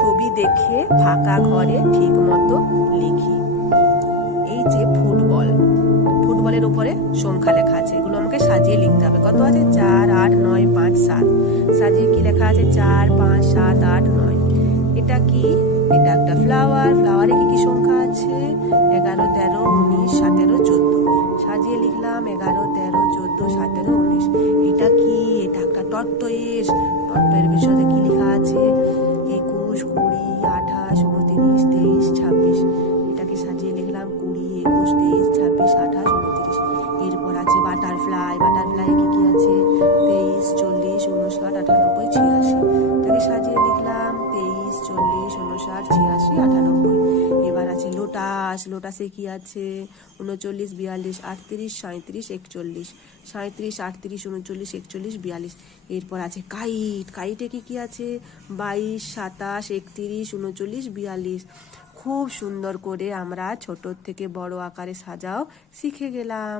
ছবি দেখে ফাঁকা ঘরে ঠিক মতো লিখি। এই যে ফুটবলের উপরে সংখ্যা লেখা আছে, এগুলো আমাকে সাজিয়ে লিখতে হবে। কত আছে? 4, 8, 9, 5, 7। সাজিয়ে কি লেখা আছে? 4, 5, 7, 8, 9। এটা কি? এটা একটা ফ্লাওয়ারে কি কি সংখ্যা আছে? 11, 13, 19, 17, 14। সাজিয়ে লিখলাম 11, 13, 14, 17, 19। এটা কি? এটা একটা টর্টয়েস। টর্টয়ের বিষয়ে কি লেখা আছে? 21, 20, 28, 29, 23, 26। এটাকে সাজিয়ে লিখলাম 20, 21, 23, 26, 28, 29। এরপর আছে বাটারফ্লাই কি কি আছে? 23, 40, 59, 98, 86। এটাকে সাজিয়ে লিখলাম 23, 40, 59, 86, 98। এবার আছে লোটাসে কি আছে? 39, 42, 38, 37, 41। 37, 38, 39, 41, 42। এরপর আছে কাইটে কি কি আছে? 22, 27, 31, 39, 42। খুব সুন্দর করে আমরা ছোট থেকে বড় আকারে সাজাও শিখে গেলাম।